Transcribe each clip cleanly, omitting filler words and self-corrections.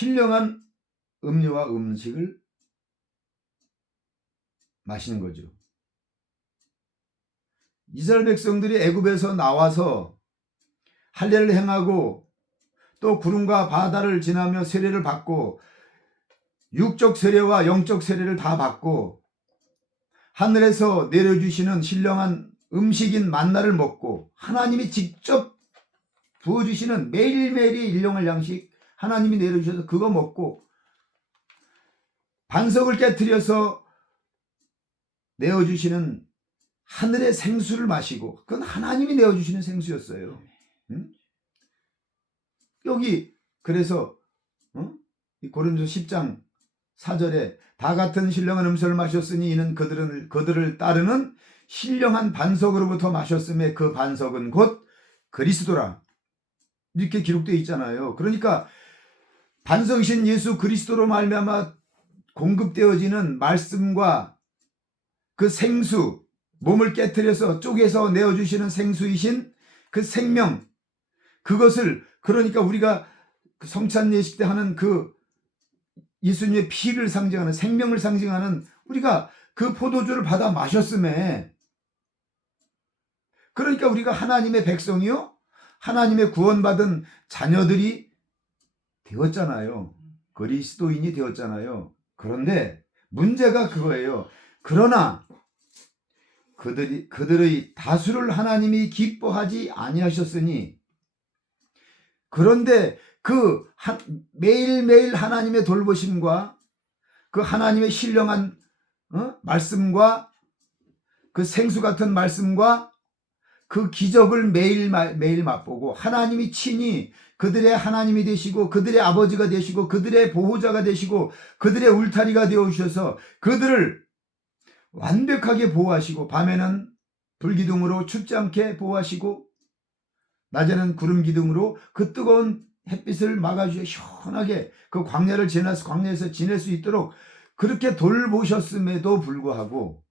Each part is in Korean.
신령한 음료와 음식을 마시는 거죠. 이스라엘 백성들이 애굽에서 나와서 할례를 행하고 또 구름과 바다를 지나며 세례를 받고 육적 세례와 영적 세례를 다 받고 하늘에서 내려주시는 신령한 음식인 만나를 먹고 하나님이 직접 부어주시는 매일매일이 일용할 양식 하나님이 내려주셔서 그거 먹고 반석을 깨트려서 내어주시는 하늘의 생수를 마시고 그건 하나님이 내어주시는 생수였어요. 응? 여기 그래서 고린도서 10장 4절에 다 같은 신령한 음료를 마셨으니 이는 그들을 따르는 신령한 반석으로부터 마셨음에 그 반석은 곧 그리스도라 이렇게 기록되어 있잖아요. 그러니까 반석이신 예수 그리스도로 말미암아 공급되어지는 말씀과 그 생수 몸을 깨트려서 쪼개서 내어주시는 생수이신 그 생명 그것을 그러니까 우리가 성찬 예식 때 하는 그 예수님의 피를 상징하는 생명을 상징하는 우리가 그 포도주를 받아 마셨음에 그러니까 우리가 하나님의 백성이요 하나님의 구원받은 자녀들이 되었잖아요. 그리스도인이 되었잖아요. 그런데 문제가 그거예요. 그러나 그들의 다수를 하나님이 기뻐하지 아니하셨으니 그런데 매일매일 하나님의 돌보심과 그 하나님의 신령한 말씀과 그 생수 같은 말씀과 그 기적을 매일 맛보고 하나님이 친히 그들의 하나님이 되시고 그들의 아버지가 되시고 그들의 보호자가 되시고 그들의 울타리가 되어주셔서 그들을 완벽하게 보호하시고 밤에는 불기둥으로 춥지 않게 보호하시고 낮에는 구름 기둥으로 그 뜨거운 햇빛을 막아주셔 시원하게 그 광야에서 지낼 수 있도록 그렇게 돌보셨음에도 불구하고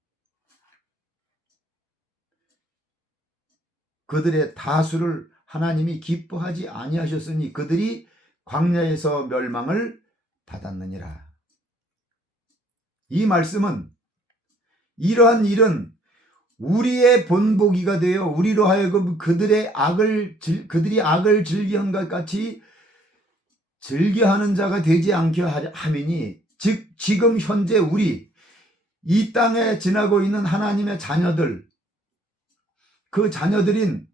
그들의 다수를 하나님이 기뻐하지 아니하셨으니 그들이 광야에서 멸망을 받았느니라. 이 말씀은 이러한 일은 우리의 본보기가 되어 우리로 하여금 그들이 악을 즐겨한 것 같이 즐겨하는 자가 되지 않게 함이니 즉 지금 현재 우리 이 땅에 지나고 있는 하나님의 자녀들 그 자녀들인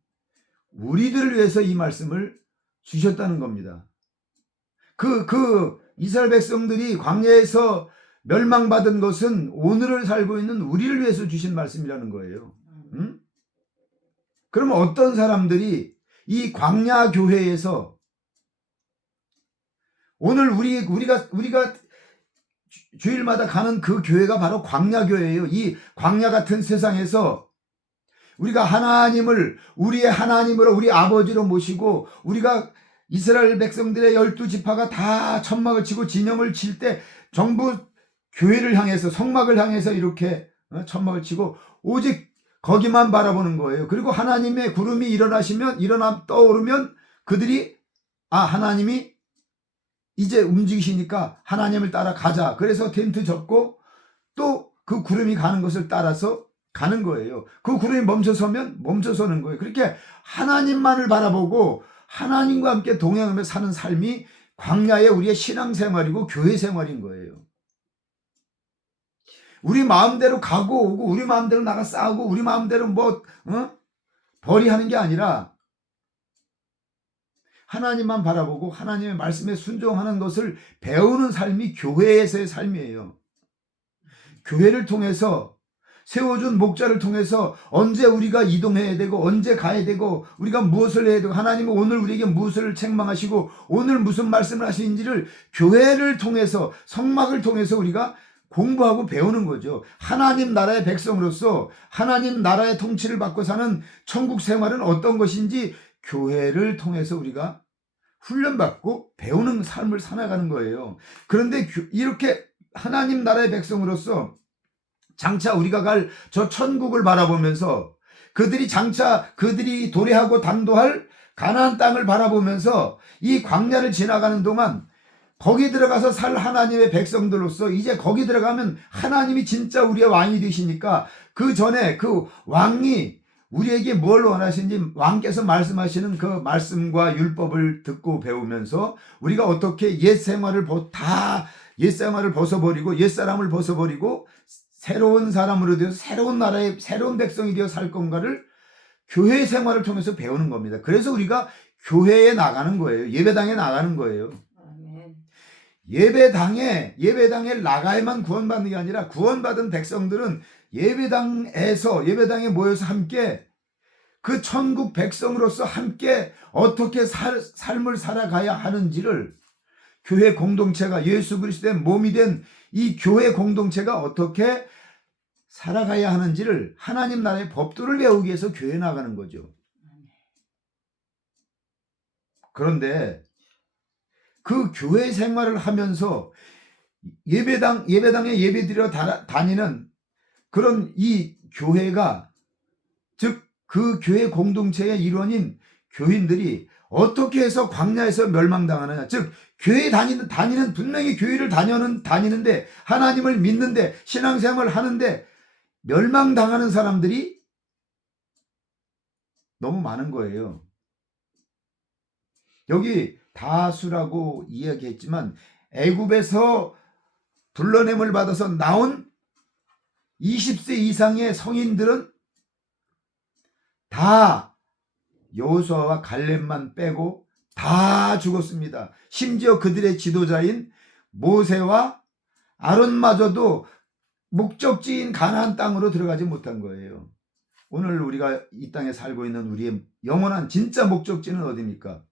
우리들을 위해서 이 말씀을 주셨다는 겁니다. 그 이스라엘 백성들이 광야에서 멸망받은 것은 오늘을 살고 있는 우리를 위해서 주신 말씀이라는 거예요. 응? 그러면 어떤 사람들이 이 광야 교회에서 오늘 우리가 주일마다 가는 그 교회가 바로 광야 교회예요. 이 광야 같은 세상에서 우리가 하나님을 우리의 하나님으로 우리 아버지로 모시고 우리가 이스라엘 백성들의 12지파가 다 천막을 치고 진영을 칠 때 전부 교회를 향해서 성막을 향해서 이렇게 천막을 치고 오직 거기만 바라보는 거예요. 그리고 하나님의 구름이 떠오르면 그들이 하나님이 이제 움직이시니까 하나님을 따라 가자. 그래서 텐트 접고 또 그 구름이 가는 것을 따라서 가는 거예요. 그 구름이 멈춰서면 멈춰서는 거예요. 그렇게 하나님만을 바라보고 하나님과 함께 동행하며 사는 삶이 광야의 우리의 신앙생활이고 교회 생활인 거예요. 우리 마음대로 가고 오고 우리 마음대로 나가 싸우고 우리 마음대로 벌이하는 게 아니라 하나님만 바라보고 하나님의 말씀에 순종하는 것을 배우는 삶이 교회에서의 삶이에요. 교회를 통해서 세워준 목자를 통해서 언제 우리가 이동해야 되고 언제 가야 되고 우리가 무엇을 해야 되고 하나님은 오늘 우리에게 무엇을 책망하시고 오늘 무슨 말씀을 하시는지를 교회를 통해서 성막을 통해서 우리가 공부하고 배우는 거죠. 하나님 나라의 백성으로서 하나님 나라의 통치를 받고 사는 천국 생활은 어떤 것인지 교회를 통해서 우리가 훈련받고 배우는 삶을 살아가는 거예요. 그런데 이렇게 하나님 나라의 백성으로서 장차 우리가 갈 저 천국을 바라보면서 그들이 도래하고 당도할 가나안 땅을 바라보면서 이 광야를 지나가는 동안 거기 들어가서 살 하나님의 백성들로서 이제 거기 들어가면 하나님이 진짜 우리의 왕이 되시니까 그 전에 그 왕이 우리에게 뭘 원하시는지 왕께서 말씀하시는 그 말씀과 율법을 듣고 배우면서 우리가 어떻게 옛생활을 벗어버리고 옛사람을 벗어버리고 새로운 사람으로 되어서 새로운 나라의 새로운 백성이 되어 살 건가를 교회 생활을 통해서 배우는 겁니다. 그래서 우리가 교회에 나가는 거예요. 예배당에 나가는 거예요. 예배당에 나가야만 구원받는 게 아니라 구원받은 백성들은 예배당에 모여서 함께 그 천국 백성으로서 함께 어떻게 삶을 살아가야 하는지를 교회 공동체가 예수 그리스도의 몸이 된 이 교회 공동체가 어떻게 살아가야 하는지를 하나님 나라의 법도를 배우기 위해서 교회에 나가는 거죠. 그런데 그 교회 생활을 하면서 예배당에 예배드려 다니는 그런 이 교회가, 즉 그 교회 공동체의 일원인 교인들이 어떻게 해서 광야에서 멸망당하느냐. 즉 교회 다니는 분명히 교회를 다니는데 하나님을 믿는데 신앙생활을 하는데 멸망당하는 사람들이 너무 많은 거예요. 여기 다수라고 이야기했지만 애굽에서 불러냄을 받아서 나온 20세 이상의 성인들은 다 여호수아와 갈렙만 빼고 다 죽었습니다. 심지어 그들의 지도자인 모세와 아론마저도 목적지인 가나안 땅으로 들어가지 못한 거예요. 오늘 우리가 이 땅에 살고 있는 우리의 영원한 진짜 목적지는 어디입니까?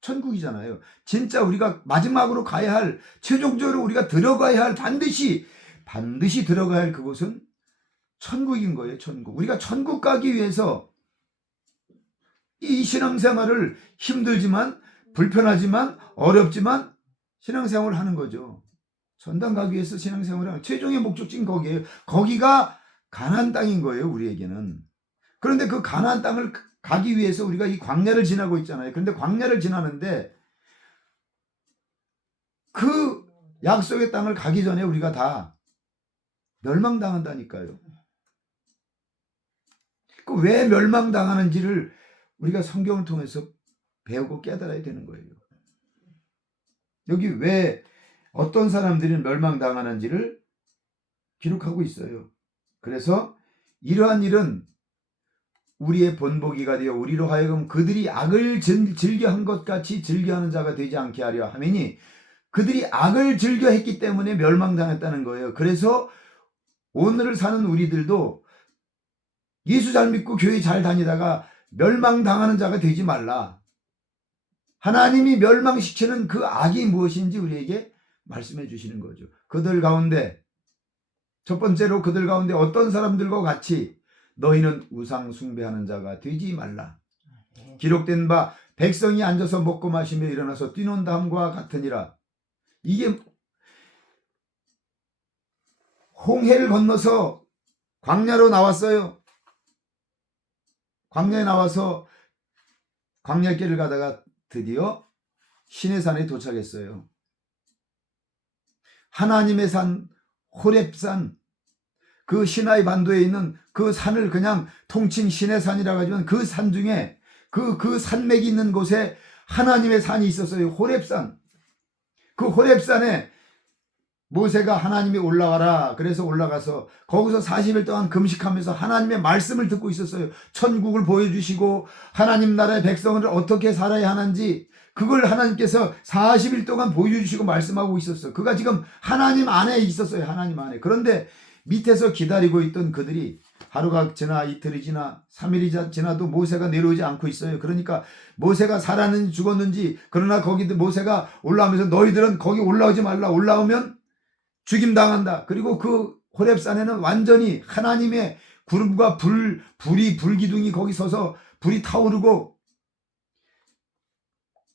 천국이잖아요. 진짜 우리가 마지막으로 가야 할, 최종적으로 우리가 들어가야 할, 반드시 들어가야 할 그곳은 천국인 거예요. 천국. 우리가 천국 가기 위해서 이 신앙생활을 힘들지만 불편하지만 어렵지만 신앙생활을 하는 거죠. 전당 가기 위해서 신앙생활을 하는 최종의 목적지는 거기에요. 거기가 가나안 땅인 거예요. 우리에게는. 그런데 그 가나안 땅을 가기 위해서 우리가 이 광야를 지나고 있잖아요. 그런데 광야를 지나는데 그 약속의 땅을 가기 전에 우리가 다 멸망당한다니까요. 그 왜 멸망당하는지를 우리가 성경을 통해서 배우고 깨달아야 되는 거예요. 여기 왜 어떤 사람들이 멸망당하는지를 기록하고 있어요. 그래서 이러한 일은 우리의 본보기가 되어 우리로 하여금 그들이 악을 즐겨한 것 같이 즐겨하는 자가 되지 않게 하려 하매니, 그들이 악을 즐겨했기 때문에 멸망당했다는 거예요. 그래서 오늘을 사는 우리들도 예수 잘 믿고 교회 잘 다니다가 멸망당하는 자가 되지 말라. 하나님이 멸망시키는 그 악이 무엇인지 우리에게 말씀해 주시는 거죠. 첫 번째로 그들 가운데 어떤 사람들과 같이 너희는 우상 숭배하는 자가 되지 말라. 기록된 바 백성이 앉아서 먹고 마시며 일어나서 뛰논다함과 같으니라. 이게 홍해를 건너서 광야로 나왔어요. 광야에 나와서 광야길을 가다가 드디어 시내산에 도착했어요. 하나님의 산 호렙산, 그 시나이 반도에 있는 그 산을 그냥 통칭 시내산이라고 하지만 그 산 중에 그 산맥이 있는 곳에 하나님의 산이 있었어요. 호렙산. 그 호렙산에 모세가 하나님이 올라가라 그래서 올라가서 거기서 40일 동안 금식하면서 하나님의 말씀을 듣고 있었어요. 천국을 보여주시고 하나님 나라의 백성을 어떻게 살아야 하는지 그걸 하나님께서 40일 동안 보여주시고 말씀하고 있었어요. 그가 지금 하나님 안에 있었어요. 하나님 안에. 그런데 밑에서 기다리고 있던 그들이 하루가 지나 이틀이 지나 3일이 지나도 모세가 내려오지 않고 있어요. 그러니까 모세가 살았는지 죽었는지, 그러나 거기 모세가 올라오면서 너희들은 거기 올라오지 말라. 올라오면 죽임당한다. 그리고 그 호렙산에는 완전히 하나님의 구름과 불기둥이 거기 서서 불이 타오르고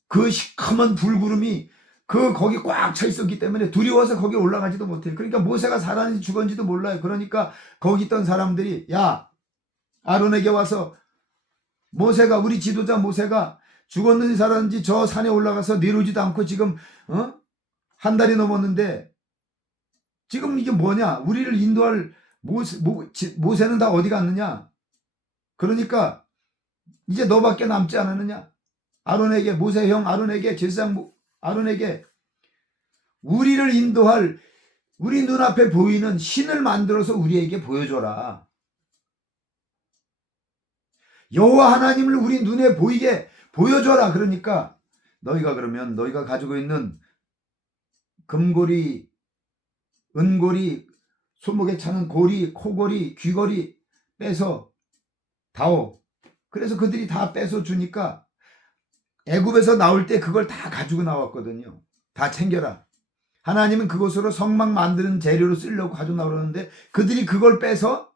그 시커먼 불구름이 거기 꽉 차 있었기 때문에 두려워서 거기 올라가지도 못해요. 그러니까 모세가 살았는지 죽었는지도 몰라요. 그러니까 거기 있던 사람들이 야, 아론에게 와서 우리 지도자 모세가 죽었는지 살았는지 저 산에 올라가서 내려오지도 않고 지금 한 달이 넘었는데 지금 이게 뭐냐? 우리를 인도할 모세는 다 어디 갔느냐? 그러니까 이제 너밖에 남지 않았느냐? 아론에게, 모세 형 아론에게, 제사장 아론에게 우리를 인도할, 우리 눈앞에 보이는 신을 만들어서 우리에게 보여줘라. 여호와 하나님을 우리 눈에 보이게 보여줘라. 그러니까 너희가 그러면 너희가 가지고 있는 금고리, 은고리, 손목에 차는 고리, 코고리, 귀고리 빼서 다오. 그래서 그들이 다 빼서 주니까 애굽에서 나올 때 그걸 다 가지고 나왔거든요. 다 챙겨라. 하나님은 그것으로 성막 만드는 재료로 쓰려고 가지고 나오는데 그들이 그걸 빼서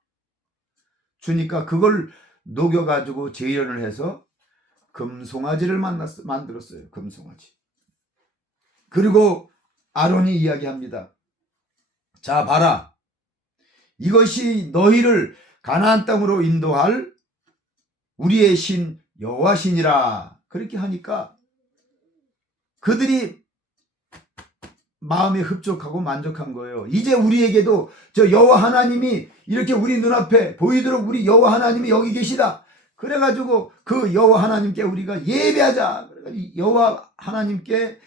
주니까 그걸 녹여가지고 재련을 해서 금송아지를 만들었어요. 금송아지. 그리고 아론이 이야기합니다. 자, 봐라. 이것이 너희를 가나안 땅으로 인도할 우리의 신 여호와 신이라. 그렇게 하니까 그들이 마음에 흡족하고 만족한 거예요. 이제 우리에게도 저 여호와 하나님이 이렇게 우리 눈앞에 보이도록 우리 여호와 하나님이 여기 계시다. 그래가지고 그 여호와 하나님께 우리가 예배하자. 여호와 하나님께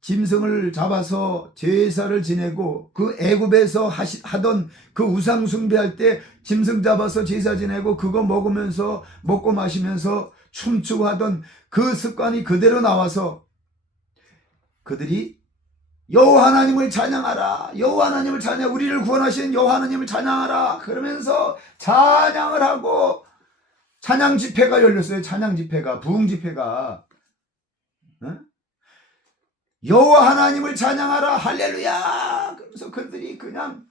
짐승을 잡아서 제사를 지내고 그 애굽에서 하던 그 우상 숭배할 때 짐승 잡아서 제사 지내고 그거 먹으면서 먹고 마시면서 춤추고 하던 그 습관이 그대로 나와서 그들이 여호와 하나님을 찬양하라. 여호와 하나님을 찬양, 우리를 구원하신 여호와 하나님을 찬양하라. 그러면서 찬양을 하고 찬양 집회가 열렸어요. 찬양 집회가, 부흥 집회가. 여호와 하나님을 찬양하라. 할렐루야. 그러면서 그들이 그냥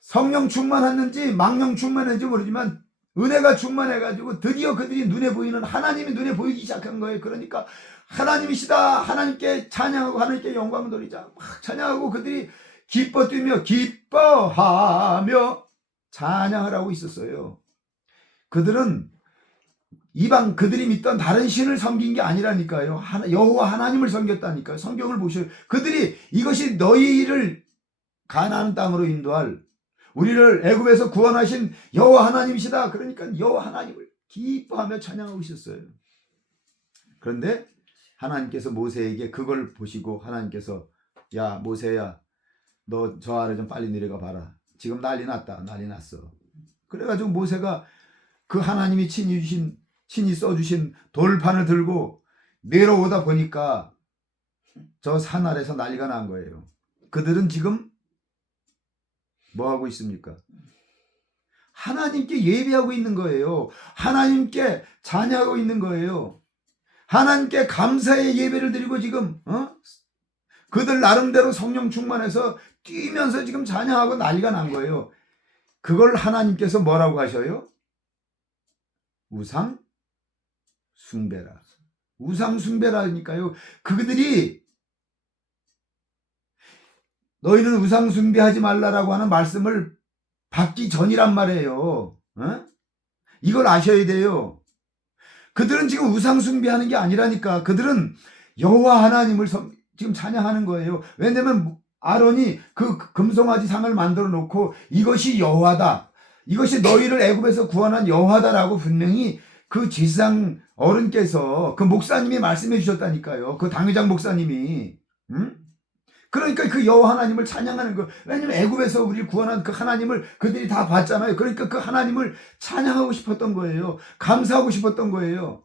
성령 충만했는지 망령 충만했는지 모르지만 은혜가 충만해가지고 드디어 그들이 눈에 보이는 하나님이 눈에 보이기 시작한 거예요. 그러니까 하나님이시다. 하나님께 찬양하고 하나님께 영광 돌리자. 막 찬양하고 그들이 기뻐 뛰며 기뻐하며 찬양을 하고 있었어요. 그들은 이방 그들이 믿던 다른 신을 섬긴 게 아니라니까요. 여호와 하나님을 섬겼다니까요. 성경을 보셔요. 그들이 이것이 너희를 가나안 땅으로 인도할 우리를 애굽에서 구원하신 여호와 하나님이시다. 그러니까 여호와 하나님을 기뻐하며 찬양하고 있었어요. 그런데 하나님께서 모세에게 그걸 보시고 하나님께서 야 모세야 너 저 아래 좀 빨리 내려가 봐라. 지금 난리 났다. 난리 났어. 그래가지고 모세가 그 하나님이 친히 써주신 돌판을 들고 내려오다 보니까 저 산 아래서 난리가 난 거예요. 그들은 지금 뭐 하고 있습니까? 하나님께 예배하고 있는 거예요. 하나님께 찬양하고 있는 거예요. 하나님께 감사의 예배를 드리고 지금 그들 나름대로 성령 충만해서 뛰면서 지금 찬양하고 난리가 난 거예요. 그걸 하나님께서 뭐라고 하셔요? 우상 숭배라. 우상 숭배라니까요. 그들이 너희는 우상 숭배하지 말라라고 하는 말씀을 받기 전이란 말이에요. 이걸 아셔야 돼요. 그들은 지금 우상 숭배하는 게 아니라니까. 그들은 여호와 하나님을 지금 찬양하는 거예요. 왜냐면 아론이 그 금송아지 상을 만들어 놓고 이것이 여호와다. 이것이 너희를 애굽에서 구원한 여호와다라고 분명히 그 제사장 어른께서 그 목사님이 말씀해 주셨다니까요. 그 당회장 목사님이. 그러니까 그 여호와 하나님을 찬양하는 거. 왜냐면 애굽에서 우리를 구원한 그 하나님을 그들이 다 봤잖아요. 그러니까 그 하나님을 찬양하고 싶었던 거예요. 감사하고 싶었던 거예요.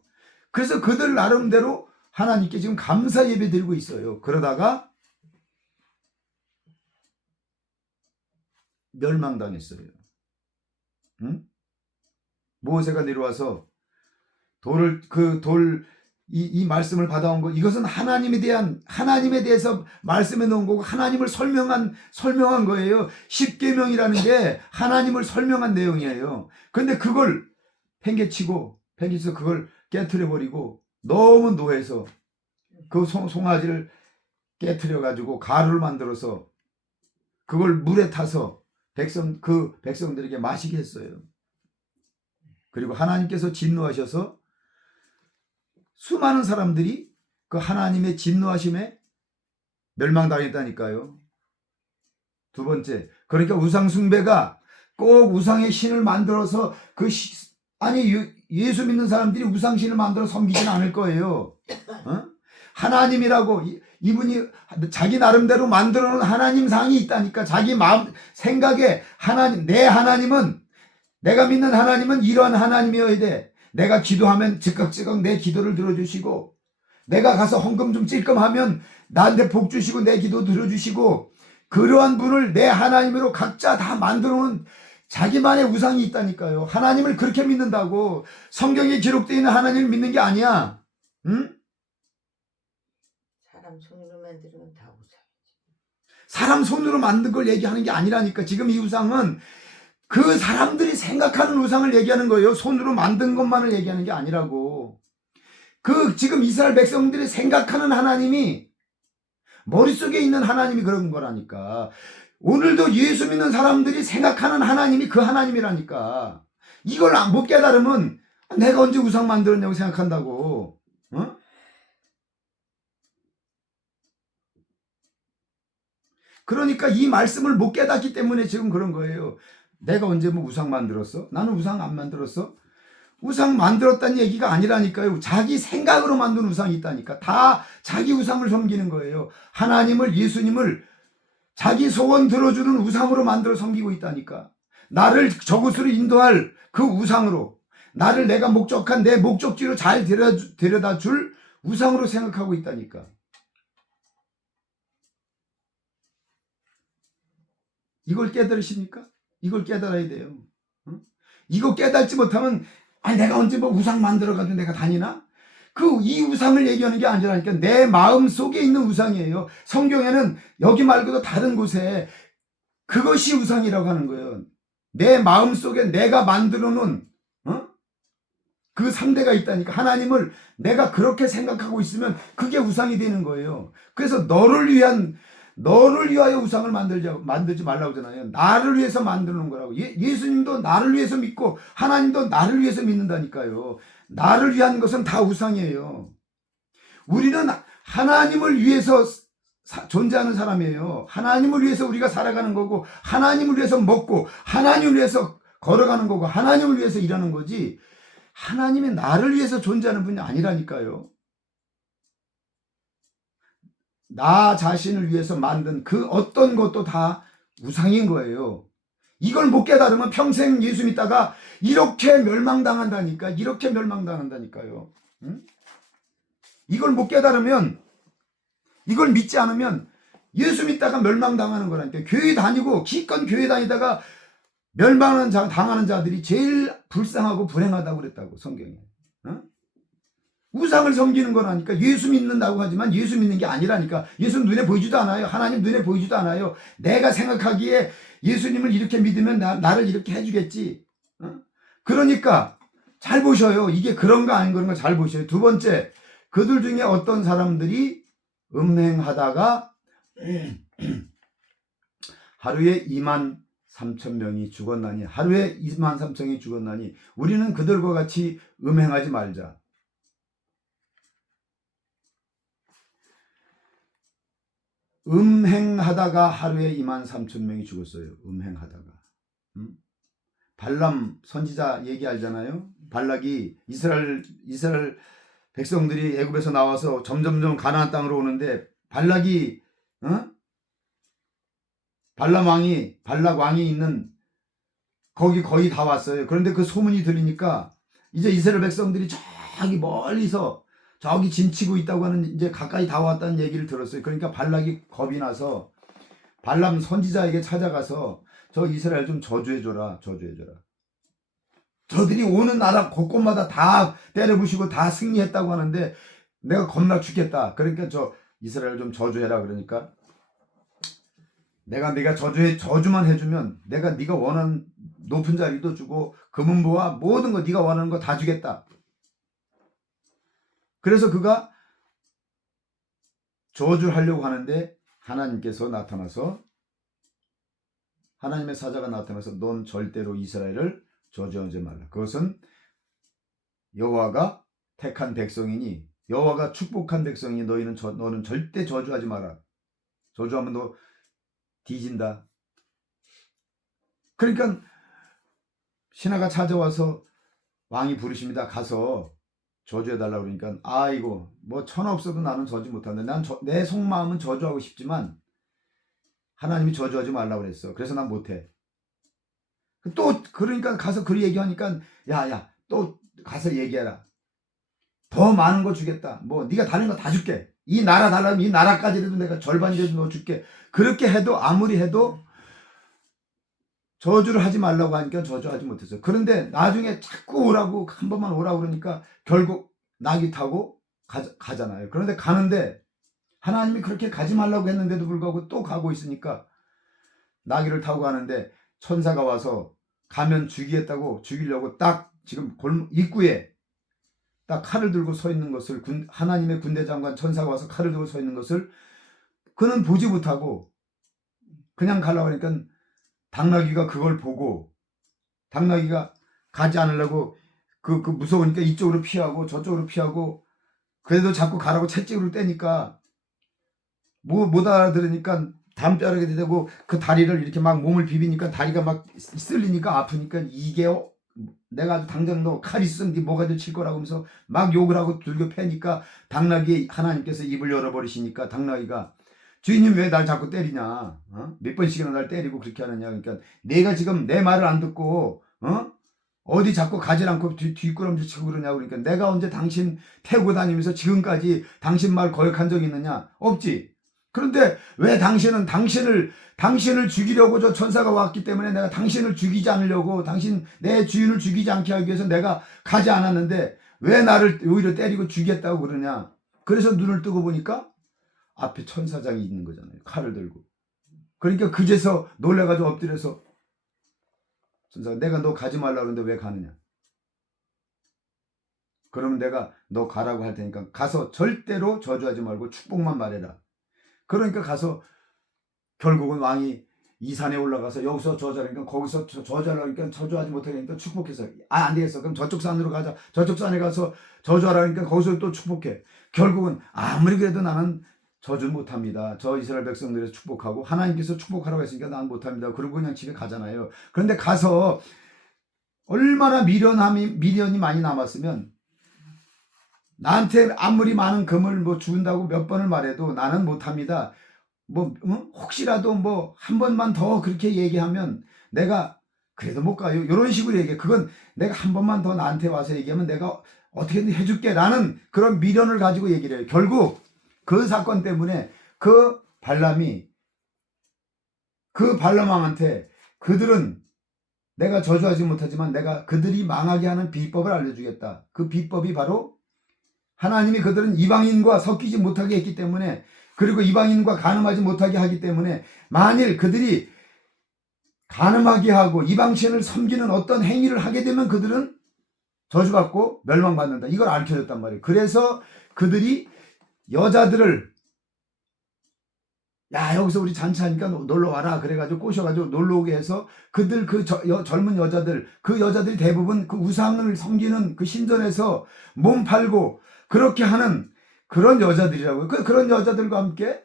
그래서 그들 나름대로 하나님께 지금 감사 예배 드리고 있어요. 그러다가 멸망당했어요. 모세가 내려와서 이 말씀을 받아온 거, 이것은 하나님에 대해서 말씀해 놓은 거고, 하나님을 설명한 거예요. 십계명이라는 게 하나님을 설명한 내용이에요. 근데 그걸 팽개치서 그걸 깨트려버리고, 너무 노해서 그 송아지를 깨트려가지고 가루를 만들어서 그걸 물에 타서 백성들에게 마시게 했어요. 그리고 하나님께서 진노하셔서 수많은 사람들이 그 하나님의 진노하심에 멸망당했다니까요. 두 번째, 그러니까 우상숭배가 꼭 우상의 신을 만들어서 예수 믿는 사람들이 우상신을 만들어 섬기지는 않을 거예요. 어? 하나님이라고 이분이 자기 나름대로 만들어 놓은 하나님 상이 있다니까. 자기 마음 생각에 내 하나님은, 내가 믿는 하나님은 이러한 하나님이어야 돼. 내가 기도하면 즉각 내 기도를 들어주시고, 내가 가서 헌금 좀 찔끔하면 나한테 복 주시고 내 기도 들어주시고, 그러한 분을 내 하나님으로 각자 다 만들어 놓은 자기만의 우상이 있다니까요. 하나님을 그렇게 믿는다고. 성경에 기록되어 있는 하나님을 믿는 게 아니야. 응? 사람 손으로 만들면 다 우상이지. 사람 손으로 만든 걸 얘기하는 게 아니라니까. 지금 이 우상은 그 사람들이 생각하는 우상을 얘기하는 거예요. 손으로 만든 것만을 얘기하는 게 아니라고. 지금 이스라엘 백성들이 생각하는 하나님이, 머릿속에 있는 하나님이 그런 거라니까. 오늘도 예수 믿는 사람들이 생각하는 하나님이 그 하나님이라니까. 이걸 못 깨달으면 내가 언제 우상 만들었냐고 생각한다고. 어? 그러니까 이 말씀을 못 깨닫기 때문에 지금 그런 거예요. 내가 언제 뭐 우상 만들었어? 나는 우상 안 만들었어? 우상 만들었다는 얘기가 아니라니까요. 자기 생각으로 만든 우상이 있다니까. 다 자기 우상을 섬기는 거예요. 하나님을, 예수님을 자기 소원 들어주는 우상으로 만들어 섬기고 있다니까. 나를 저곳으로 인도할 그 우상으로, 나를 내가 목적한 내 목적지로 잘 데려다 줄 우상으로 생각하고 있다니까. 이걸 깨달으십니까? 이걸 깨달아야 돼요. 이거 깨닫지 못하면 내가 언제 뭐 우상 만들어가지고 내가 다니나? 이 우상을 얘기하는 게 아니라니까. 내 마음 속에 있는 우상이에요. 성경에는 여기 말고도 다른 곳에 그것이 우상이라고 하는 거예요. 내 마음 속에 내가 만들어 놓은 그 상대가 있다니까. 하나님을 내가 그렇게 생각하고 있으면 그게 우상이 되는 거예요. 그래서 너를 위하여 우상을 만들지 말라고 하잖아요. 나를 위해서 만드는 거라고. 예수님도 나를 위해서 믿고 하나님도 나를 위해서 믿는다니까요. 나를 위한 것은 다 우상이에요. 우리는 하나님을 위해서 존재하는 사람이에요. 하나님을 위해서 우리가 살아가는 거고, 하나님을 위해서 먹고, 하나님을 위해서 걸어가는 거고, 하나님을 위해서 일하는 거지, 하나님이 나를 위해서 존재하는 분이 아니라니까요. 나 자신을 위해서 만든 그 어떤 것도 다 우상인 거예요. 이걸 못 깨달으면 평생 예수 믿다가 이렇게 멸망당한다니까. 이렇게 멸망당한다니까요. 응? 이걸 못 깨달으면, 이걸 믿지 않으면 예수 믿다가 멸망당하는 거라니까. 교회 다니고 기껏 교회 다니다가 당하는 자들이 제일 불쌍하고 불행하다고 그랬다고, 성경에. 응? 우상을 섬기는 거라니까. 예수 믿는다고 하지만 예수 믿는 게 아니라니까. 예수는 눈에 보이지도 않아요. 하나님 눈에 보이지도 않아요. 내가 생각하기에 예수님을 이렇게 믿으면 나를 이렇게 해주겠지. 그러니까 잘 보셔요. 이게 그런가 아닌 그런가 잘 보셔요. 두 번째, 그들 중에 어떤 사람들이 음행하다가 하루에 23,000명이 죽었나니, 하루에 23,000명이 죽었나니 우리는 그들과 같이 음행하지 말자. 음행하다가 하루에 23,000명이 죽었어요. 음행하다가. 발람 선지자 얘기 알잖아요. 발락이 이스라엘 백성들이 애굽에서 나와서 점점점 가나안 땅으로 오는데, 발락 왕이 있는 거기 거의 다 왔어요. 그런데 그 소문이 들리니까 이제 이스라엘 백성들이 저기 멀리서 저기 진치고 있다고 하는, 이제 가까이 다 왔다는 얘기를 들었어요. 그러니까 발락이 겁이 나서 발람 선지자에게 찾아가서 저 이스라엘 좀 저주해줘라. 저들이 오는 나라 곳곳마다 다 때려부시고 다 승리했다고 하는데 내가 겁나 죽겠다. 그러니까 저 이스라엘 좀 저주해라. 그러니까 네가 저주만 해주면 내가 네가 원하는 높은 자리도 주고 금은보와 모든 거 네가 원하는 거 다 주겠다. 그래서 그가 저주를 하려고 하는데 하나님께서 나타나서, 하나님의 사자가 나타나서 넌 절대로 이스라엘을 저주하지 말라. 그것은 여호와가 택한 백성이니 여호와가 축복한 백성이 너는 절대 저주하지 마라. 저주하면 너 뒤진다. 그러니까 신하가 찾아와서 왕이 부르십니다. 가서 저주해달라고 그러니까 아이고 뭐 천하 없어도 나는 저주 못한다. 내 속마음은 저주하고 싶지만 하나님이 저주하지 말라고 그랬어. 그래서 난 못해. 또 그러니까 가서 그 얘기하니까 야야 또 가서 얘기해라. 더 많은 거 주겠다. 뭐 네가 다른 거 다 줄게. 이 나라 달라면 이 나라까지라도 내가 절반이라도 너 줄게. 그렇게 해도 아무리 해도 저주를 하지 말라고 하니까 저주하지 못했어요. 그런데 나중에 자꾸 오라고 한 번만 오라고 그러니까 결국 나귀 타고 가잖아요. 그런데 가는데 하나님이 그렇게 가지 말라고 했는데도 불구하고 또 가고 있으니까 나귀를 타고 가는데 천사가 와서 가면 죽이려고 딱 지금 입구에 딱 칼을 들고 서 있는 것을 하나님의 군대 장관 천사가 와서 칼을 들고 서 있는 것을 그는 보지 못하고 그냥 가려고 하니까 당나귀가 그걸 보고 당나귀가 가지 않으려고 그 무서우니까 이쪽으로 피하고 저쪽으로 피하고 그래도 자꾸 가라고 채찍으로 떼니까 못 알아들으니까 담벼락에 대고 그 다리를 이렇게 막 몸을 비비니까 다리가 막 쓸리니까 아프니까 이게 내가 아주 당장 너 칼 있으면 네 뭐가 칠 거라고 하면서 막 욕을 하고 들고 패니까 당나귀 하나님께서 입을 열어버리시니까 당나귀가 주인님 왜 날 자꾸 때리냐? 몇 번씩이나 날 때리고 그렇게 하느냐? 그러니까 내가 지금 내 말을 안 듣고 어디 자꾸 가지 않고 뒷걸음질 치고 그러냐고 그러니까 내가 언제 당신 태우고 다니면서 지금까지 당신 말 거역한 적 있느냐? 없지. 그런데 왜 당신을 죽이려고 저 천사가 왔기 때문에 내가 당신을 죽이지 않으려고 내 주인을 죽이지 않게 하기 위해서 내가 가지 않았는데 왜 나를 오히려 때리고 죽이겠다고 그러냐? 그래서 눈을 뜨고 보니까 앞에 천사장이 있는 거잖아요. 칼을 들고. 그러니까 그제서 놀래가지고 엎드려서 천사가 내가 너 가지 말라고 그러는데 왜 가느냐? 그러면 내가 너 가라고 할 테니까 가서 절대로 저주하지 말고 축복만 말해라. 그러니까 가서 결국은 왕이 이 산에 올라가서 여기서 저주하니까 거기서 저주하려니까 저주하지 못하니까 축복해서 안 되겠어. 그럼 저쪽 산으로 가자. 저쪽 산에 가서 저주하라니까 거기서 또 축복해. 결국은 아무리 그래도 나는 저주는 못합니다. 저 이스라엘 백성들에서 축복하고 하나님께서 축복하라고 했으니까 나는 못합니다. 그리고 그냥 집에 가잖아요. 그런데 가서 얼마나 미련이 많이 남았으면 나한테 아무리 많은 금을 뭐 준다고 몇 번을 말해도 나는 못합니다. 혹시라도 한 번만 더 그렇게 얘기하면 내가 그래도 못 가요. 이런 식으로 얘기해. 그건 내가 한 번만 더 나한테 와서 얘기하면 내가 어떻게든 해줄게. 라는 그런 미련을 가지고 얘기를 해요. 결국 그 사건 때문에 그 발람왕한테 그들은 내가 저주하지 못하지만 내가 그들이 망하게 하는 비법을 알려주겠다. 그 비법이 바로 하나님이 그들은 이방인과 섞이지 못하게 했기 때문에 그리고 이방인과 간음하지 못하게 하기 때문에 만일 그들이 간음하게 하고 이방신을 섬기는 어떤 행위를 하게 되면 그들은 저주받고 멸망받는다. 이걸 알려줬단 말이에요. 그래서 그들이 여자들을 야 여기서 우리 잔치하니까 놀러와라 그래가지고 꼬셔가지고 놀러오게 해서 그들 젊은 여자들 그 여자들이 대부분 그 우상을 섬기는 그 신전에서 몸 팔고 그렇게 하는 그런 여자들이라고요. 그런 여자들과 함께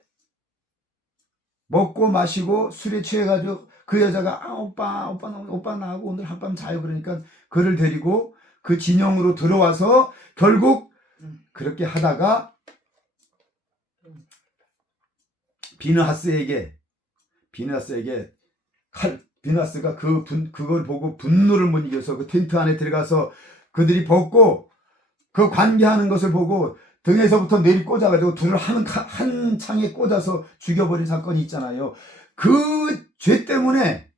먹고 마시고 술에 취해가지고 그 여자가 오빠 나하고 오늘 한밤 자요 그러니까 그를 데리고 그 진영으로 들어와서 결국 그렇게 하다가 비느하스가 그걸 보고 분노를 못 이겨서 그 텐트 안에 들어가서 그들이 벗고 그 관계하는 것을 보고 등에서부터 내리 꽂아가지고 둘을 한 창에 꽂아서 죽여버린 사건이 있잖아요. 그 죄 때문에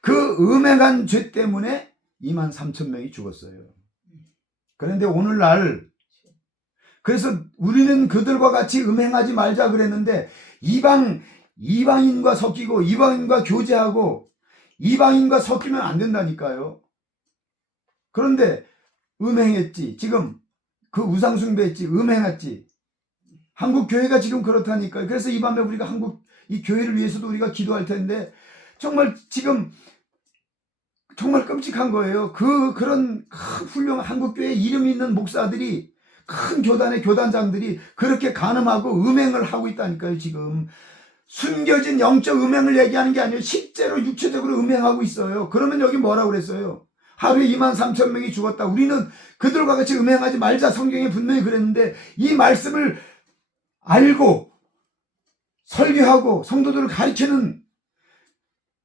그 음행한 죄 때문에 23,000명이 죽었어요. 그런데 오늘날 그래서 우리는 그들과 같이 음행하지 말자 그랬는데 이방인과 섞이고 이방인과 교제하고 이방인과 섞이면 안 된다니까요. 그런데 음행했지. 지금 그 우상숭배했지. 음행했지. 한국 교회가 지금 그렇다니까요. 그래서 이 밤에 우리가 이 교회를 위해서도 우리가 기도할 텐데 정말 지금 정말 끔찍한 거예요. 그런 훌륭한 한국 교회 이름 있는 목사들이 큰 교단의 교단장들이 그렇게 간음하고 음행을 하고 있다니까요. 지금 숨겨진 영적 음행을 얘기하는 게 아니에요. 실제로 육체적으로 음행하고 있어요. 그러면 여기 뭐라고 그랬어요? 하루에 23,000명이 죽었다. 우리는 그들과 같이 음행하지 말자. 성경에 분명히 그랬는데 이 말씀을 알고 설교하고 성도들을 가르치는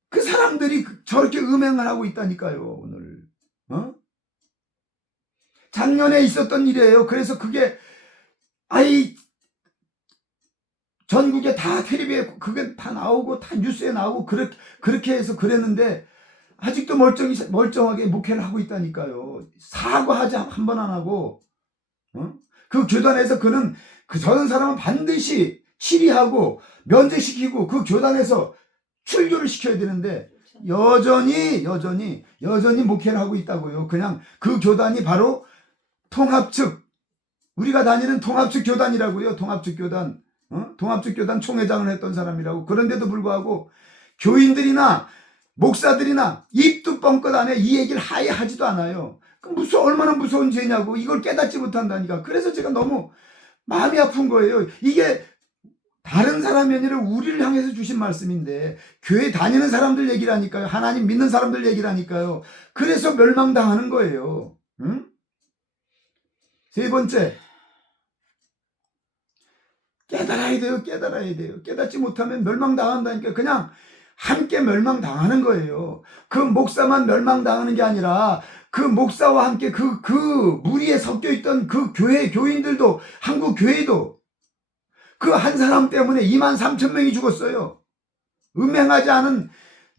그 사람들이 저렇게 음행을 하고 있다니까요. 오늘 작년에 있었던 일이에요. 그래서 그게 전국에 다 텔레비에 그게 다 나오고 다 뉴스에 나오고 그렇게 해서 그랬는데 아직도 멀쩡하게 목회를 하고 있다니까요. 사과하지 한 번 안 하고 그 교단에서 저런 사람은 반드시 치리하고 면제시키고 그 교단에서 출교를 시켜야 되는데 여전히 목회를 하고 있다고요. 그냥 그 교단이 바로 통합측, 우리가 다니는 통합측 교단이라고요. 통합측 교단. 통합측 교단 총회장을 했던 사람이라고. 그런데도 불구하고 교인들이나 목사들이나 입도 뻥끗 안 해. 이 얘기를 아예 하지도 않아요. 얼마나 무서운 죄냐고. 이걸 깨닫지 못한다니까. 그래서 제가 너무 마음이 아픈 거예요. 이게 다른 사람이 아니라 우리를 향해서 주신 말씀인데 교회 다니는 사람들 얘기라니까요. 하나님 믿는 사람들 얘기라니까요. 그래서 멸망당하는 거예요. 세 번째, 깨달아야 돼요. 깨닫지 못하면 멸망당한다니까. 그냥 함께 멸망당하는 거예요. 그 목사만 멸망당하는 게 아니라 그 목사와 함께 그 무리에 섞여 있던 그 교인들도, 한국 교회도 그 한 사람 때문에 23,000명이 죽었어요. 음행하지 않은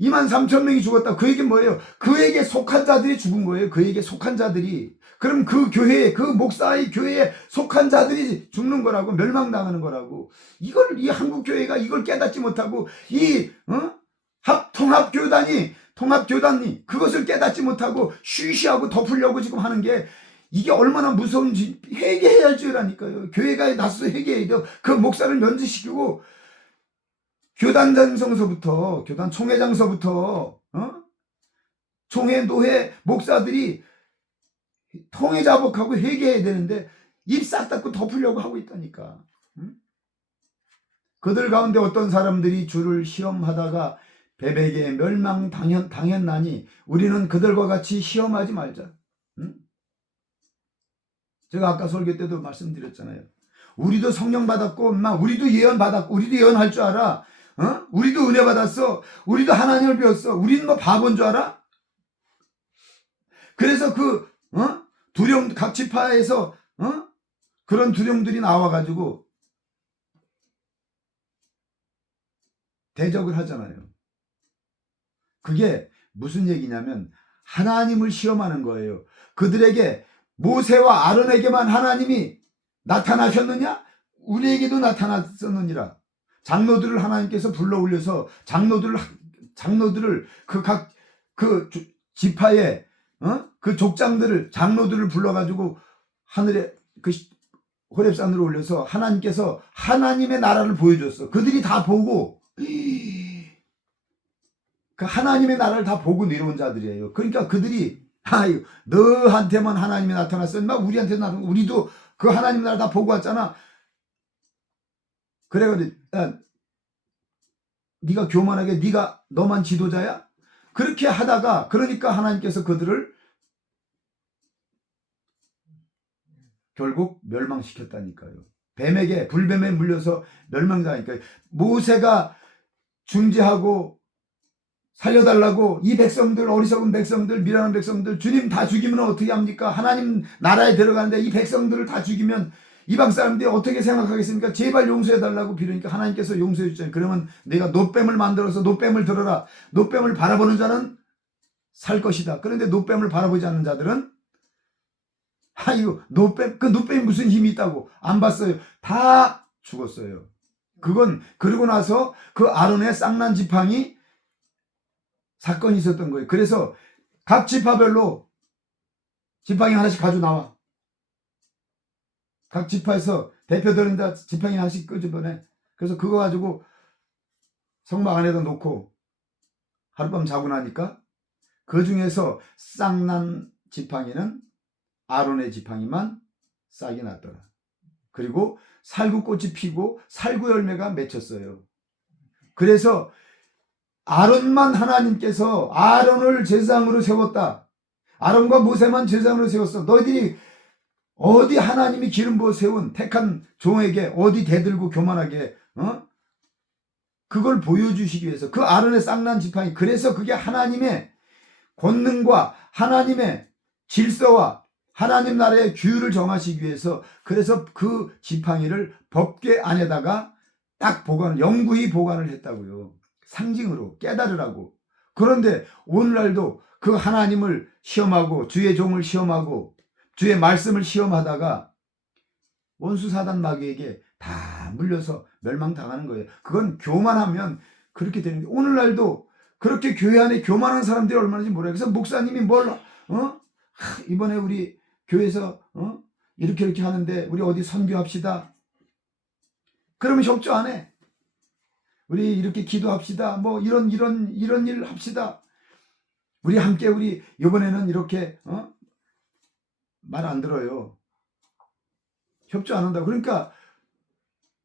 23,000명이 죽었다. 그 얘기는 뭐예요? 그에게 속한 자들이 죽은 거예요. 그에게 속한 자들이. 그럼 그 교회에, 그 목사의 교회에 속한 자들이 죽는 거라고, 멸망당하는 거라고. 이 한국 교회가 이걸 깨닫지 못하고 통합교단이 그것을 깨닫지 못하고 쉬쉬하고 덮으려고 지금 하는 게 이게 얼마나 무서운지 회개해야지라니까요. 교회가 나서서 회개해야 돼요. 그 목사를 면제시키고 교단장서부터, 교단 총회장서부터, 총회, 노회, 목사들이 통회자복하고 회개해야 되는데 입 싹 닫고 덮으려고 하고 있다니까. 그들 가운데 어떤 사람들이 주를 시험하다가 베베게 당했나니 우리는 그들과 같이 시험하지 말자. 제가 아까 설교 때도 말씀드렸잖아요. 우리도 성령 받았고, 우리도 예언 받았고, 우리도 예언할 줄 알아. 우리도 은혜 받았어. 우리도 하나님을 배웠어. 우리는 뭐 바보인 줄 알아? 그래서 각 지파에서 그런 두령들이 나와가지고 대적을 하잖아요. 그게 무슨 얘기냐면 하나님을 시험하는 거예요. 그들에게 모세와 아론에게만 하나님이 나타나셨느냐? 우리에게도 나타났었느니라. 장로들을 하나님께서 불러 올려서 장로들을 그 지파의 그 족장들을, 장로들을 불러가지고 하늘에 그 호렙산으로 올려서 하나님께서 하나님의 나라를 보여줬어. 그들이 다 보고 그 하나님의 나라를 다 보고 내려온 자들이에요. 그러니까 그들이 너한테만 하나님이 나타났어. 우리한테 나타났어. 우리도 그 하나님 나라 다 보고 왔잖아. 그래, 네가 교만하게 너만 지도자야? 그렇게 하다가 그러니까 하나님께서 그들을 결국 멸망시켰다니까요. 불뱀에 물려서 멸망당하니까요. 모세가 중재하고 살려달라고 이 백성들, 어리석은 백성들, 미련한 백성들, 주님 다 죽이면 어떻게 합니까? 하나님 나라에 들어가는데 이 백성들을 다 죽이면 이방 사람들이 어떻게 생각하겠습니까? 제발 용서해달라고 비르니까 하나님께서 용서해 주잖아요. 그러면 내가 노뱀을 만들어서 노뱀을 들어라. 노뱀을 바라보는 자는 살 것이다. 그런데 노뱀을 바라보지 않는 자들은 그 노뱀이 무슨 힘이 있다고 안 봤어요. 다 죽었어요. 그러고 나서 그 아론의 쌍난 지팡이 사건이 있었던 거예요. 그래서 각 지파별로 지팡이 하나씩 가지고 나와. 각 지파에서 대표들은 다 지팡이 하나씩 끄집어내. 그래서 그거 가지고 성막 안에다 놓고 하룻밤 자고 나니까 그 중에서 쌍난 지팡이는 아론의 지팡이만 싹이 났더라. 그리고 살구꽃이 피고 살구 열매가 맺혔어요. 그래서 아론만 하나님께서 아론을 제사장으로 세웠다. 아론과 모세만 제사장으로 세웠어. 너희들이 어디 하나님이 기름 부어 세운 택한 종에게 어디 대들고 교만하게 그걸 보여주시기 위해서 그 아론의 쌍난 지팡이, 그래서 그게 하나님의 권능과 하나님의 질서와 하나님 나라의 규율을 정하시기 위해서, 그래서 그 지팡이를 법궤 안에다가 딱 영구히 보관을 했다고요. 상징으로 깨달으라고. 그런데 오늘날도 그 하나님을 시험하고 주의 종을 시험하고 주의 말씀을 시험하다가 원수 사단 마귀에게 다 물려서 멸망당하는 거예요. 그건 교만하면 그렇게 되는 거예요. 오늘날도 그렇게 교회 안에 교만한 사람들이 얼마나인지 몰라요. 그래서 목사님이 이번에 우리 교회에서 이렇게 하는데 우리 어디 선교합시다. 그러면 협조 안 해. 우리 이렇게 기도합시다. 뭐 이런 일 합시다. 우리 함께 우리 이번에는 이렇게 말 안 들어요. 협조 안 한다. 그러니까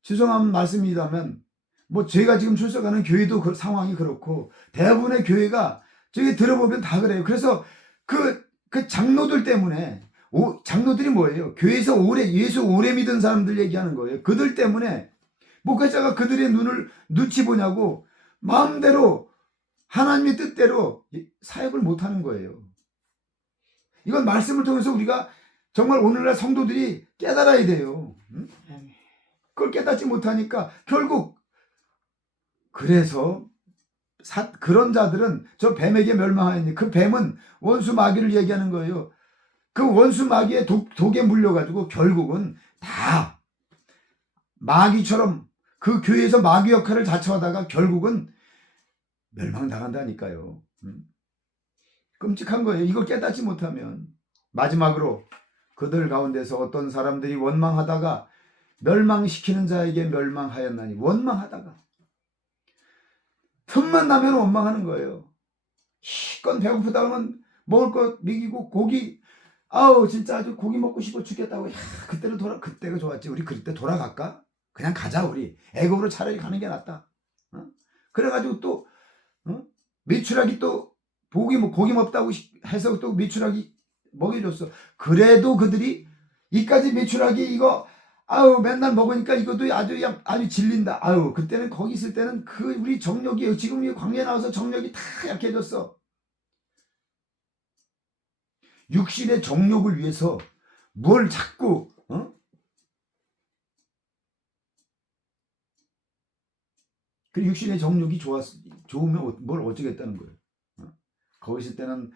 죄송한 말씀이라면 뭐 제가 지금 출석하는 교회도 그 상황이 그렇고 대부분의 교회가 저기 들어보면 다 그래요. 그래서 그 장로들 때문에 장로들이 뭐예요? 교회에서 예수 오래 믿은 사람들 얘기하는 거예요. 그들 때문에 목회자가 그들의 눈치 보냐고 마음대로 하나님의 뜻대로 사역을 못하는 거예요. 이건 말씀을 통해서 우리가 정말 오늘날 성도들이 깨달아야 돼요. 그걸 깨닫지 못하니까 결국 그래서 그런 자들은 저 뱀에게 멸망하였니. 그 뱀은 원수 마귀를 얘기하는 거예요. 그 원수 마귀의 독에 물려가지고 결국은 다 마귀처럼 그 교회에서 마귀 역할을 자처하다가 결국은 멸망당한다니까요. 끔찍한 거예요. 이걸 깨닫지 못하면. 마지막으로 그들 가운데서 어떤 사람들이 원망하다가 멸망시키는 자에게 멸망하였나니. 원망하다가 틈만 나면 원망하는 거예요. 실컷 배고프다 하면 먹을 거 먹이고 고기, 진짜 아주 고기 먹고 싶어 죽겠다고. 그때가 좋았지. 우리 그때 돌아갈까? 그냥 가자. 우리 애굽으로 차라리 가는 게 낫다. 그래가지고 또 메추라기 또 고기 먹다고 해서 또 메추라기 먹여줬어. 그래도 그들이 이까지 메추라기 이거 맨날 먹으니까 이것도 아주 질린다. 그때는 거기 있을 때는 우리 정력이, 지금 이 광야에 나와서 정력이 다 약해졌어. 육신의 정욕을 위해서 뭘 자꾸 그 육신의 정욕이 좋으면 뭘 어쩌겠다는 거예요. 거기 있을 때는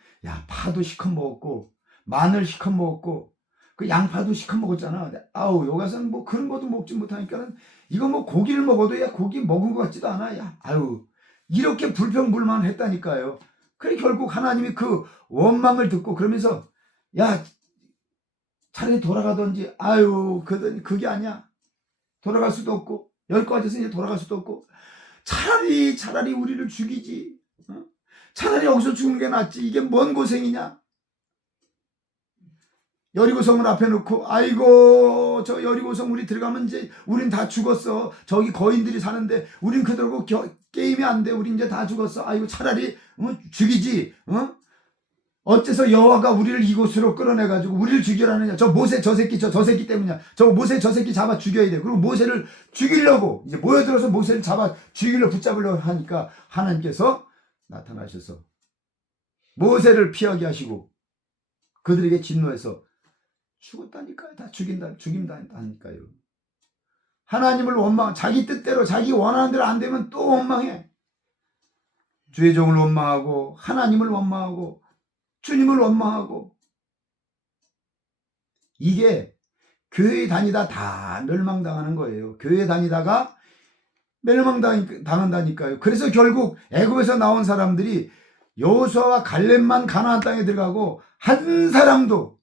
파도 시컷 먹었고 마늘 시컷 먹었고 그 양파도 시컷 먹었잖아. 여기 가서는 뭐 그런 것도 먹지 못하니까는 이거 뭐 고기를 먹어도 고기 먹은 것 같지도 않아. 이렇게 불평불만했다니까요. 그래 결국 하나님이 그 원망을 듣고 그러면서 차라리 돌아가든지. 그게 아니야. 돌아갈 수도 없고 여기까지서 이제 돌아갈 수도 없고 차라리 우리를 죽이지. 차라리 여기서 죽는 게 낫지. 이게 뭔 고생이냐. 여리고성을 앞에 놓고 저 여리고성 우리 들어가면 이제 우린 다 죽었어. 저기 거인들이 사는데 우린 그들하고 게임이 안 돼. 우린 이제 다 죽었어. 차라리 죽이지. 어째서 여호와가 우리를 이곳으로 끌어내가지고 우리를 죽이라느냐. 저 모세 저 새끼 때문이야. 저 모세 저 새끼 잡아 죽여야 돼. 그리고 모세를 죽이려고 이제 모여들어서 모세를 잡아 붙잡으려고 하니까 하나님께서 나타나셔서 모세를 피하게 하시고 그들에게 진노해서 죽었다니까요. 다 죽인다니까요. 하나님을 자기 뜻대로 자기 원하는 대로 안 되면 또 원망해. 주의 종을 원망하고 하나님을 원망하고 주님을 원망하고. 이게 교회 다니다 다 멸망당하는 거예요. 교회 다니다가 멸망당한다니까요. 그래서 결국 애굽에서 나온 사람들이 여호수아와 갈렙만 가나안 땅에 들어가고 한 사람도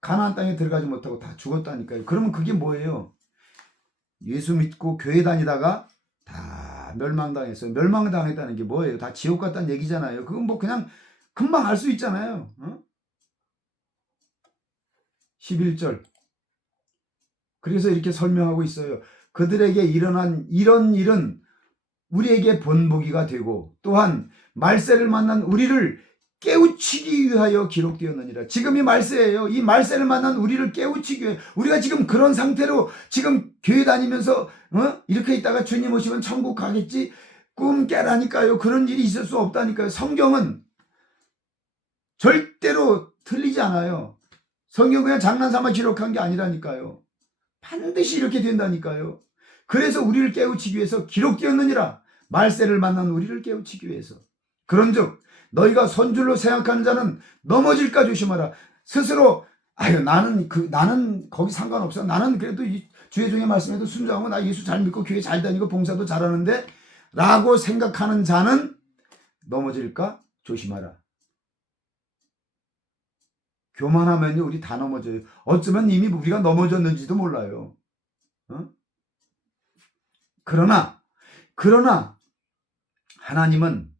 가나안 땅에 들어가지 못하고 다 죽었다니까요. 그러면 그게 뭐예요? 예수 믿고 교회 다니다가 다 멸망당했어요. 멸망당했다는 게 뭐예요? 다 지옥 갔다는 얘기잖아요. 그건 뭐 그냥 금방 알 수 있잖아요. 11절. 그래서 이렇게 설명하고 있어요. 그들에게 일어난 이런 일은 우리에게 본보기가 되고 또한 말세를 만난 우리를 깨우치기 위하여 기록되었느니라. 지금 이 말세예요. 이 말세를 만난 우리를 깨우치기 위해 우리가 지금 그런 상태로 지금 교회 다니면서 이렇게 있다가 주님 오시면 천국 가겠지 꿈 깨라니까요. 그런 일이 있을 수 없다니까요. 성경은 절대로 틀리지 않아요. 성경 그냥 장난삼아 기록한 게 아니라니까요. 반드시 이렇게 된다니까요. 그래서 우리를 깨우치기 위해서 기록되었느니라. 말세를 만난 우리를 깨우치기 위해서. 그런즉 너희가 선줄로 생각하는 자는 넘어질까 조심하라. 스스로 나는 거기 상관없어. 나는 그래도 이 주의 종의 말씀에도 순종하고 나 예수 잘 믿고 교회 잘 다니고 봉사도 잘하는데 라고 생각하는 자는 넘어질까 조심하라. 교만하면요 우리 다 넘어져요. 어쩌면 이미 우리가 넘어졌는지도 몰라요. 그러나 하나님은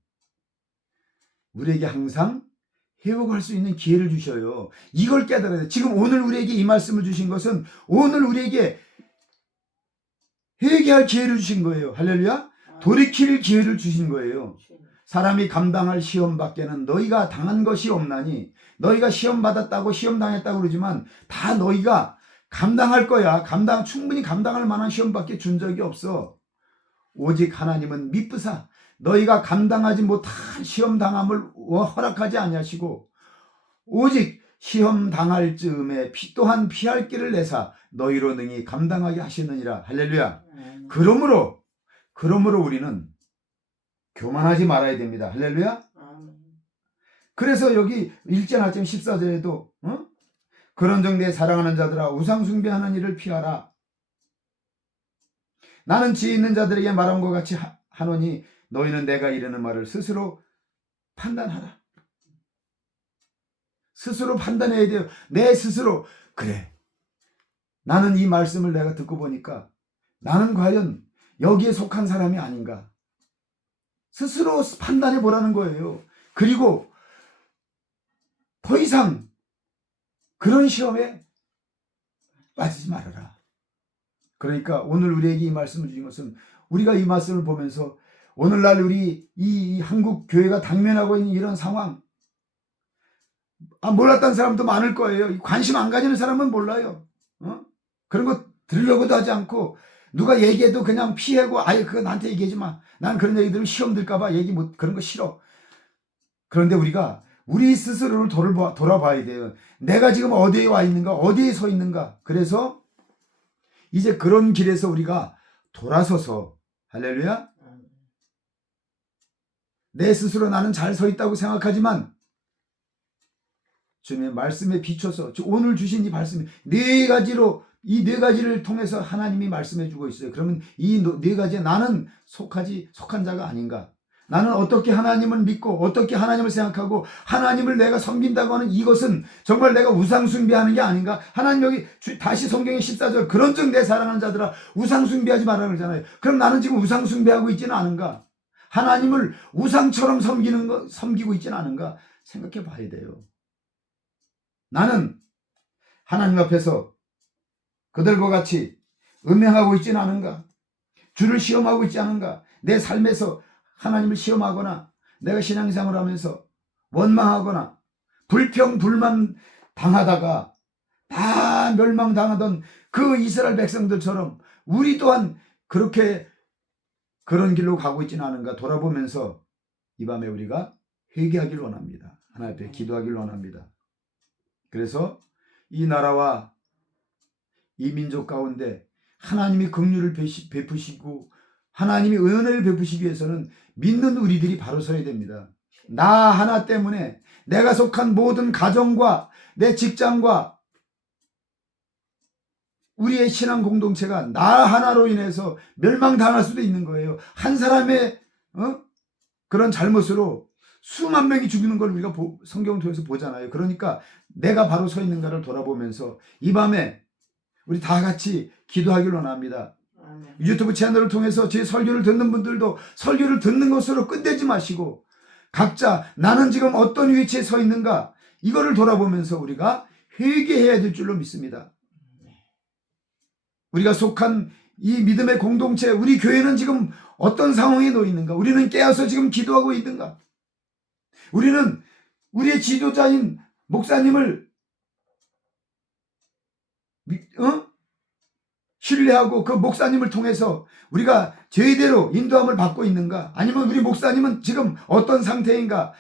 우리에게 항상 회복할 수 있는 기회를 주셔요. 이걸 깨달아야 돼요. 지금 오늘 우리에게 이 말씀을 주신 것은 오늘 우리에게 회개할 기회를 주신 거예요. 할렐루야. 돌이킬 기회를 주신 거예요. 사람이 감당할 시험 밖에는 너희가 당한 것이 없나니. 너희가 시험 받았다고 시험 당했다고 그러지만 다 너희가 감당할 거야. 충분히 감당할 만한 시험밖에 준 적이 없어. 오직 하나님은 미쁘사 너희가 감당하지 못한 시험 당함을 허락하지 아니하시고 오직 시험 당할 즈음에 또한 피할 길을 내사 너희로 능히 감당하게 하시느니라. 할렐루야. 그러므로 우리는 교만하지 말아야 됩니다. 할렐루야. 그래서 여기 1절 14절에도 그런즉 내 사랑하는 자들아 우상 숭배하는 일을 피하라. 나는 지혜 있는 자들에게 말한 것 같이 하노니 너희는 내가 이르는 말을 스스로 판단하라. 스스로 판단해야 돼요. 내 스스로 그래. 나는 이 말씀을 내가 듣고 보니까 나는 과연 여기에 속한 사람이 아닌가. 스스로 판단해 보라는 거예요. 그리고 더 이상 그런 시험에 빠지지 말아라. 그러니까 오늘 우리에게 이 말씀을 주신 것은 우리가 이 말씀을 보면서 오늘날 우리 이 한국 교회가 당면하고 있는 이런 상황 몰랐던 사람도 많을 거예요. 관심 안 가지는 사람은 몰라요. 그런 거 들으려고도 하지 않고 누가 얘기해도 그냥 피하고 그거 나한테 얘기하지 마. 난 그런 얘기 들으면 시험 들까 봐 그런 거 싫어. 그런데 우리가 우리 스스로를 돌아봐야 돼요. 내가 지금 어디에 와 있는가? 어디에 서 있는가? 그래서 이제 그런 길에서 우리가 돌아서서 할렐루야. 내 스스로 나는 잘 서 있다고 생각하지만 주님의 말씀에 비춰서 오늘 주신 이 말씀 이 네 가지를 통해서 하나님이 말씀해 주고 있어요. 그러면 이 네 가지에 나는 속한 자가 아닌가? 나는 어떻게 하나님을 믿고 어떻게 하나님을 생각하고 하나님을 내가 섬긴다고 하는 이것은 정말 내가 우상 숭배하는 게 아닌가? 하나님 여기 다시 성경의 14절 그런즉 내 사랑하는 자들아 우상 숭배하지 말라 그러잖아요. 그럼 나는 지금 우상 숭배하고 있지는 않은가? 하나님을 우상처럼 섬기고 있지는 않은가? 생각해 봐야 돼요. 나는 하나님 앞에서 그들과 같이 음행하고 있지는 않은가? 주를 시험하고 있지 않은가? 내 삶에서 하나님을 시험하거나 내가 신앙생활을 하면서 원망하거나 불평불만 당하다가 다 멸망당하던 그 이스라엘 백성들처럼 우리 또한 그런 길로 가고 있지는 않은가 돌아보면서 이 밤에 우리가 회개하길 원합니다. 하나님 앞에 기도하길 원합니다. 그래서 이 나라와 이 민족 가운데 하나님이 긍휼을 베푸시고 하나님이 은혜를 베푸시기 위해서는 믿는 우리들이 바로 서야 됩니다. 나 하나 때문에 내가 속한 모든 가정과 내 직장과 우리의 신앙 공동체가 나 하나로 인해서 멸망당할 수도 있는 거예요. 한 사람의 그런 잘못으로 수만 명이 죽는 걸 우리가 성경을 통해서 보잖아요. 그러니까 내가 바로 서 있는가를 돌아보면서 이 밤에 우리 다 같이 기도하길 원합니다. 유튜브 채널을 통해서 제 설교를 듣는 분들도 설교를 듣는 것으로 끝내지 마시고 각자 나는 지금 어떤 위치에 서 있는가 이거를 돌아보면서 우리가 회개해야 될 줄로 믿습니다. 우리가 속한 이 믿음의 공동체, 우리 교회는 지금 어떤 상황에 놓여 있는가? 우리는 깨어서 지금 기도하고 있는가? 우리는 우리의 지도자인 목사님을 신뢰하고 그 목사님을 통해서 우리가 제대로 인도함을 받고 있는가? 아니면 우리 목사님은 지금 어떤 상태인가?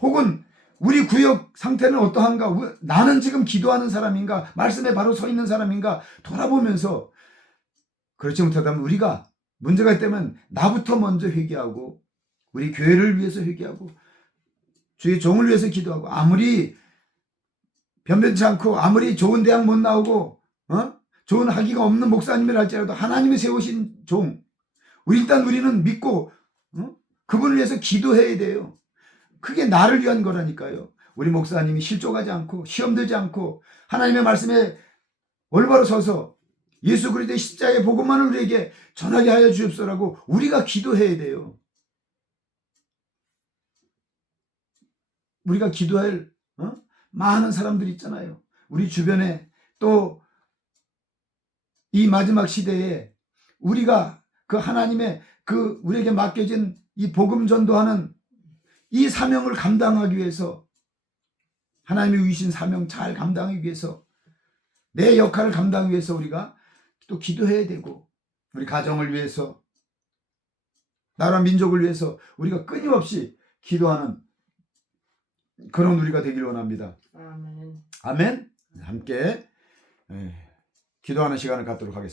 혹은 우리 구역 상태는 어떠한가? 나는 지금 기도하는 사람인가? 말씀에 바로 서 있는 사람인가? 돌아보면서 그렇지 못하다면 우리가 문제가 있다면 나부터 먼저 회개하고 우리 교회를 위해서 회개하고 주의 종을 위해서 기도하고 아무리 변변치 않고 아무리 좋은 대학 못 나오고 좋은 학위가 없는 목사님이라 할지라도 하나님이 세우신 종 일단 우리는 믿고 그분을 위해서 기도해야 돼요. 그게 나를 위한 거라니까요. 우리 목사님이 실족하지 않고 시험 들지 않고 하나님의 말씀에 올바로 서서 예수 그리스도의 십자가의 복음만을 우리에게 전하게 하여 주옵소서라고 우리가 기도해야 돼요. 우리가 기도할 많은 사람들이 있잖아요. 우리 주변에 또 이 마지막 시대에 우리가 그 하나님의 그 우리에게 맡겨진 이 복음 전도하는 이 사명을 감당하기 위해서 하나님이 주신 사명 잘 감당하기 위해서 내 역할을 감당하기 위해서 우리가 또 기도해야 되고 우리 가정을 위해서 나라 민족을 위해서 우리가 끊임없이 기도하는 그런 우리가 되길 원합니다. 아멘. 아멘. 함께 기도하는 시간을 갖도록 하겠습니다.